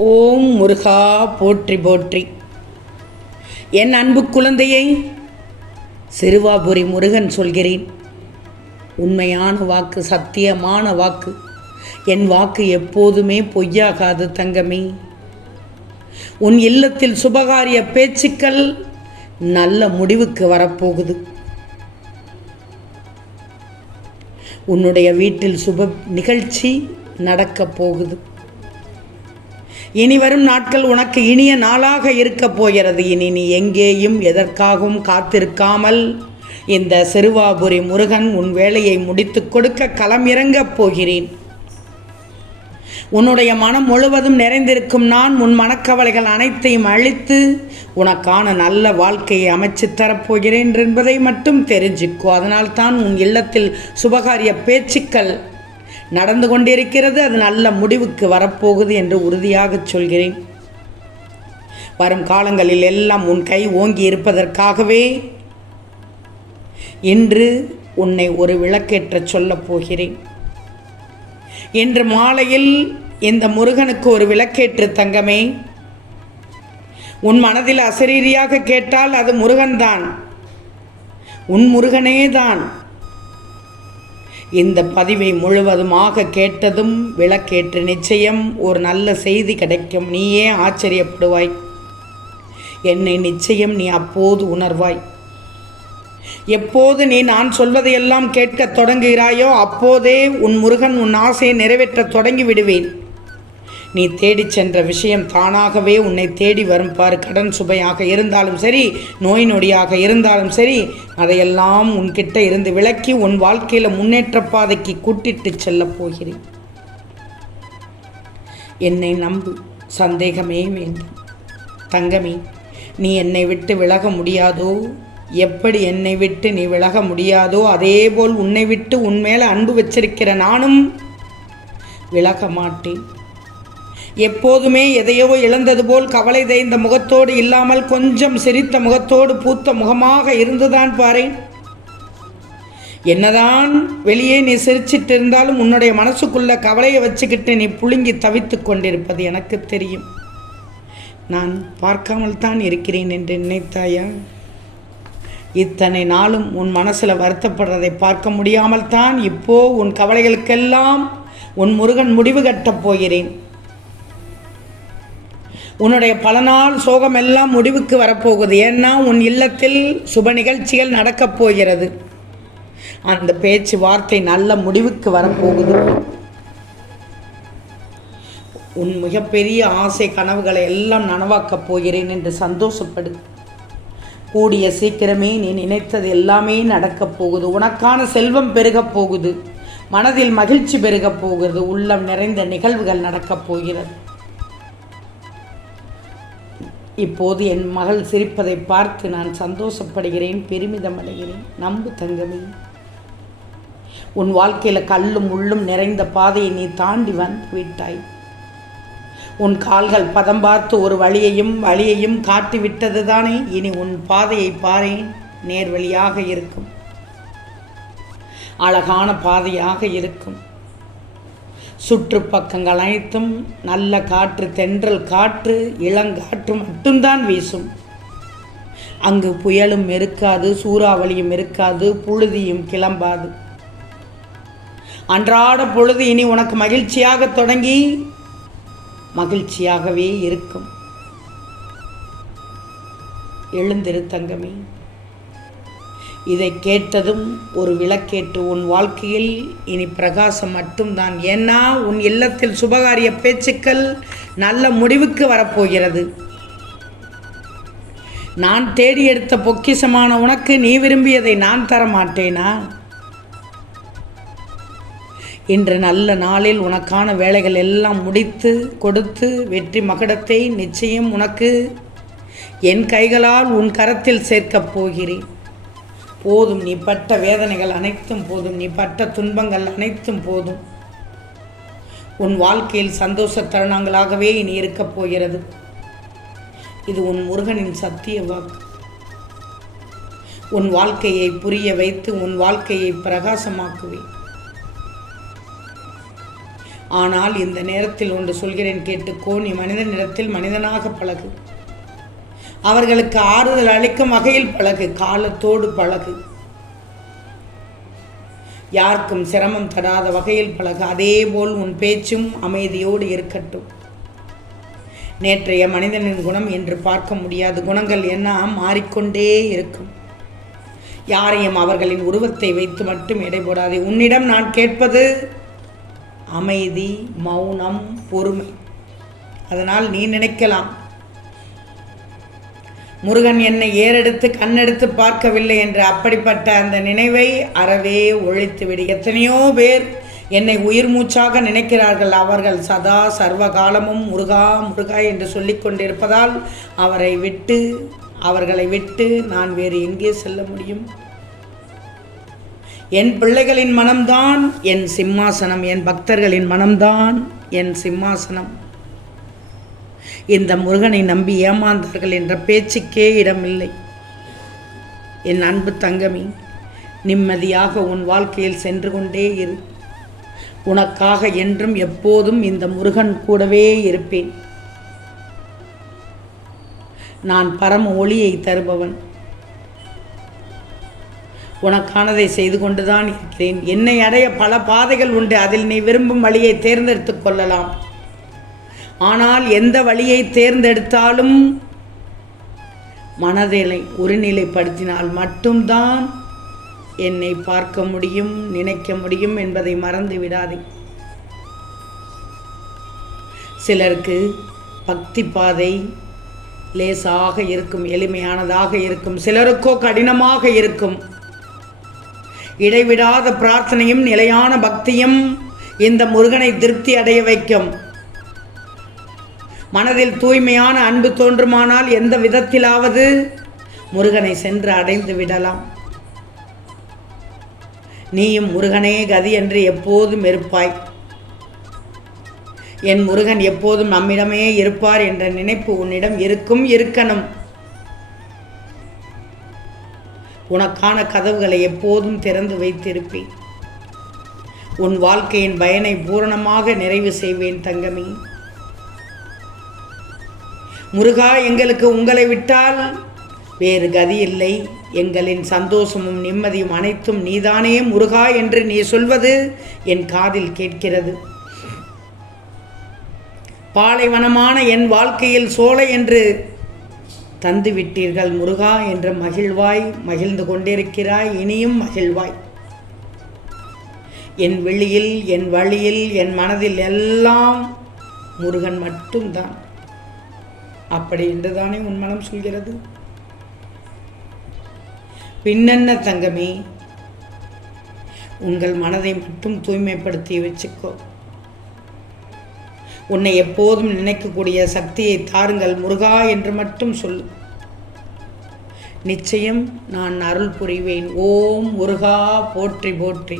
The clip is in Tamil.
ஓம் முருகா போற்றி போற்றி. என் அன்பு குழந்தையை, சிறுவாபுரி முருகன் சொல்கிறேன். உண்மையான வாக்கு, சத்தியமான வாக்கு. என் வாக்கு எப்போதுமே பொய்யாகாது தங்கமே. உன் இல்லத்தில் சுபகாரிய பேச்சுக்கள் நல்ல முடிவுக்கு வரப்போகுது. உன்னுடைய வீட்டில் சுப நிகழ்ச்சி நடக்கப் போகுது. இனி வரும் நாட்கள் உனக்கு இனிய நாளாக இருக்கப் போகிறது. இனி நீ எங்கேயும் எதற்காகவும் காத்திருக்காமல் இந்த சிறுவாபுரி முருகன் உன் வேலையை முடித்து கொடுக்க களமிறங்கப் போகிறேன். உன்னுடைய மனம் முழுவதும் நிறைந்திருக்கும் நான் உன் மனக்கவலைகள் அனைத்தையும் அழித்து உனக்கான நல்ல வாழ்க்கையை அமைச்சு தரப்போகிறேன் என்பதை மட்டும் தெரிஞ்சுக்கோ. அதனால்தான் உன் இல்லத்தில் சுபகாரிய பேச்சுக்கள் நடந்து கொண்டிருக்கிறது. அது நல்ல முடிவுக்கு வரப்போகுது என்று உறுதியாக சொல்கிறேன். வரும் காலங்களில் எல்லாம் உன் கை ஓங்கி இருப்பதற்காகவே இன்று உன்னை ஒரு விளக்கேற்ற சொல்லப் போகிறேன். இன்று மாலையில் இந்த முருகனுக்கு ஒரு விளக்கேற்று தங்கமே. உன் மனதில் அசரீரியாக கேட்டால் அது முருகன்தான், உன் முருகனே தான். இந்த பதிவை முழுவதுமாக கேட்டதும் விளக்கேற்று நிச்சயம் ஒரு நல்ல செய்தி கிடைக்கும். நீயே ஆச்சரியப்படுவாய். என்னை நிச்சயம் நீ அப்போது உணர்வாய். எப்போது நீ நான் சொல்வதையெல்லாம் கேட்க தொடங்குகிறாயோ அப்போதே உன் முருகன் உன் ஆசையை நிறைவேற்ற தொடங்கி விடுவேன். நீ தேடிச் சென்ற விஷயம் தானாகவே உன்னை தேடி வரும் பாரு. கடன் சுமையாக இருந்தாலும் சரி, நோய் நொடியாக இருந்தாலும் சரி, அதையெல்லாம் உன்கிட்ட இருந்து விலக்கி உன் வாழ்க்கையில் முன்னேற்ற பாதைக்கு கூட்டிட்டு செல்லப் போகிறேன். என்னை நம்பு, சந்தேகமே வேண்டும் தங்கமே. நீ என்னை விட்டு விலக முடியாதோ, எப்படி என்னை விட்டு நீ விலக முடியாதோ அதேபோல் உன்னை விட்டு உன் மேலே அன்பு வச்சிருக்கிற நானும் விலக மாட்டேன். எப்போதுமே எதையோ இழந்தது போல் கவலை தேய்ந்த முகத்தோடு இல்லாமல் கொஞ்சம் சிரித்த முகத்தோடு பூத்த முகமாக இருந்துதான் பாரேன். என்னதான் வெளியே நீ சிரிச்சிட்டு இருந்தாலும் உன்னுடைய மனசுக்குள்ள கவலையை வச்சுக்கிட்டு நீ புழுங்கி தவித்து கொண்டிருப்பது எனக்கு தெரியும். நான் பார்க்காமல் தான் இருக்கிறேன் என்று நினைத்தாயா? இத்தனை நாளும் உன் மனசில் வருத்தப்படுறதை பார்க்க முடியாமல் தான் இப்போ உன் கவலைகளுக்கெல்லாம் உன் முருகன் முடிவு கட்டப் போகிறேன். உன்னுடைய பல நாள் சோகம் எல்லாம் முடிவுக்கு வரப்போகுது. ஏன்னா உன் இல்லத்தில் சுப நிகழ்ச்சிகள் நடக்கப் போகிறது. அந்த பேச்சு வார்த்தை நல்ல முடிவுக்கு வரப்போகுது. உன் மிகப்பெரிய ஆசை கனவுகளை எல்லாம் நனவாக்கப் போகிறேன் என்று சந்தோஷப்படு. கூடிய சீக்கிரமே நீ நினைத்தது எல்லாமே நடக்கப் போகுது. உனக்கான செல்வம் பெருகப் போகுது. மனதில் மகிழ்ச்சி பெருகப் போகுது. உள்ளம் நிறைந்த நிகழ்வுகள் நடக்கப் போகிறது. இப்போது என் மகள் சிரிப்பதை பார்த்து நான் சந்தோஷப்படுகிறேன், பெருமிதம் அடைகிறேன். நம்பு தங்கமே. உன் வாழ்க்கையில் கல்லும் முள்ளும் நிறைந்த பாதையை நீ தாண்டி வந்து விட்டாய். உன் கால்கள் பதம் பார்த்து ஒரு வழியையும் காட்டிவிட்டது தானே. இனி உன் பாதையை பாரேன், நேர்வழியாக இருக்கும், அழகான பாதையாக இருக்கும். சுற்றுப்பக்கங்கள் அனைத்தும் நல்ல காற்று, தென்றல் காற்று, இளங்காற்று மட்டும்தான் வீசும். அங்கு புயலும் இருக்காது, சூறாவளியும் இருக்காது, புழுதியும் கிளம்பாது. அன்றாட பொழுது இனி உனக்கு மகிழ்ச்சியாக தொடங்கி மகிழ்ச்சியாகவே இருக்கும். எழுந்திரு தங்கமே. இதை கேட்டதும் ஒரு விளக்கேற்று. உன் வாழ்க்கையில் இனி பிரகாசம் மட்டும்தான். ஏன்னா உன் இல்லத்தில் சுபகாரிய பேச்சுக்கள் நல்ல முடிவுக்கு வரப்போகிறது. நான் தேடி எடுத்த பொக்கிஷமான உனக்கு நீ விரும்பியதை நான் தர மாட்டேனா? இன்று நல்ல நாளில் உனக்கான வேலைகள் எல்லாம் முடித்து கொடுத்து வெற்றி மகுடத்தை நிச்சயம் உனக்கு என் கைகளால் உன் கரத்தில் சேர்க்கப் போகிறேன். போதும், நீ பட்ட வேதனைகள் அனைத்தும் போதும், நீ பட்ட துன்பங்கள் அனைத்தும் போதும். உன் வாழ்க்கையில் சந்தோஷ தருணங்களாகவே இனி இருக்கப் போகிறது. இது உன் முருகனின் சத்திய வாக்கு. உன் வாழ்க்கையை புரிய வைத்து உன் வாழ்க்கையை பிரகாசமாக்குவேன். ஆனால் இந்த நேரத்தில் ஒன்று சொல்கிறேன் கேட்டுக்கோ. நீ மனிதனிடத்தில் மனிதனாக பழகு. அவர்களுக்கு ஆறுதல் அளிக்கும் வகையில் பழகு. காலத்தோடு பழகு. யாருக்கும் சிரமம் தராத வகையில் பழகு. அதேபோல் உன் பேச்சும் அமைதியோடு இருக்கட்டும். நேற்றைய மனிதனின் குணம் என்று பார்க்க முடியாது. குணங்கள் என்ன மாறிக்கொண்டே இருக்கும். யாரையும் அவர்களின் உருவத்தை வைத்து மட்டும் எடை போடாதே. உன்னிடம் நான் கேட்பது அமைதி, மௌனம், பொறுமை. அதனால் நீ நினைக்கலாம், முருகன் என்னை ஏறெடுத்து கண்ணெடுத்து பார்க்கவில்லை என்று. அப்படிப்பட்ட அந்த நினைவை அறவே ஒழித்துவிடு. எத்தனையோ பேர் என்னை உயிர் மூச்சாக நினைக்கிறார்கள். அவர்கள் சதா சர்வகாலமும் முருகா முருகா என்று சொல்லிக் கொண்டிருப்பதால் அவர்களை விட்டு நான் வேறு எங்கே செல்ல முடியும்? என் பிள்ளைகளின் மனம்தான் என் சிம்மாசனம். என் பக்தர்களின் மனம்தான் என் சிம்மாசனம். இந்த முருகனை நம்பி ஏமாந்தார்கள் என்ற பேச்சுக்கே இடமில்லை. என் அன்பு தங்கமி, நிம்மதியாக உன் வாழ்க்கையில் சென்று கொண்டே இரு. உனக்காக என்றும் எப்போதும் இந்த முருகன் கூடவே இருப்பேன். நான் பரம ஒளியை தருபவன். உனக்கானதை செய்து கொண்டுதான் இருக்கிறேன். என்னை அடைய பல பாதைகள் உண்டு. அதில் நீ விரும்பும் வழியை தேர்ந்தெடுத்து கொள்ளலாம். ஆனால் எந்த வழியை தேர்ந்தெடுத்தாலும் மனதை ஒருநிலைப்படுத்தினால் மட்டும்தான் என்னை பார்க்க முடியும், நினைக்க முடியும் என்பதை மறந்து விடாதே. சிலருக்கு பக்தி பாதை லேசாக இருக்கும், எளிமையானதாக இருக்கும். சிலருக்கோ கடினமாக இருக்கும். இடைவிடாத பிரார்த்தனையும் நிலையான பக்தியும் இந்த முருகனை திருப்தி அடைய வைக்கும். மனதில் தூய்மையான அன்பு தோன்றுமானால் எந்த விதத்திலாவது முருகனை சென்று அடைந்து விடலாம். நீயும் முருகனே கதி என்று எப்போதும் இருப்பாய். என் முருகன் எப்போதும் நம்மிடமே இருப்பார் என்ற நினைப்பு உன்னிடம் இருக்கணும். உனக்கான கதவுகளை எப்போதும் திறந்து வைத்திருப்பேன். உன் வாழ்க்கையின் பயனை பூரணமாக நிறைவு செய்வேன் தங்கமி. முருகா, எங்களுக்கு உங்களை விட்டால் வேறு கதி இல்லை. எங்களின் சந்தோஷமும் நிம்மதியும் அனைத்தும் நீதானே முருகா என்று நீ சொல்வது என் காதில் கேட்கிறது. பாலைவனமான என் வாழ்க்கையில் சோலை என்று தந்து விட்டீர்கள் முருகா என்று மகிழ்ந்து கொண்டிருக்கிறாய். இனியும் மகிழ்வாய். என் வெளியில், என் வழியில், என் மனதில் எல்லாம் முருகன் மட்டும்தான். அப்படி என்றுதானே உன் மனம் சொல்கிறது. பின்னென்ன தங்கமே, உங்கள் மனதை மட்டும் தூய்மைப்படுத்தி வச்சுக்கோ. உன்னை எப்போதும் நினைக்கக்கூடிய சக்தியை தாருங்கள் முருகா என்று மட்டும் சொல்லு. நிச்சயம் நான் அருள் புரிவேன். ஓம் முருகா போற்றி போற்றி.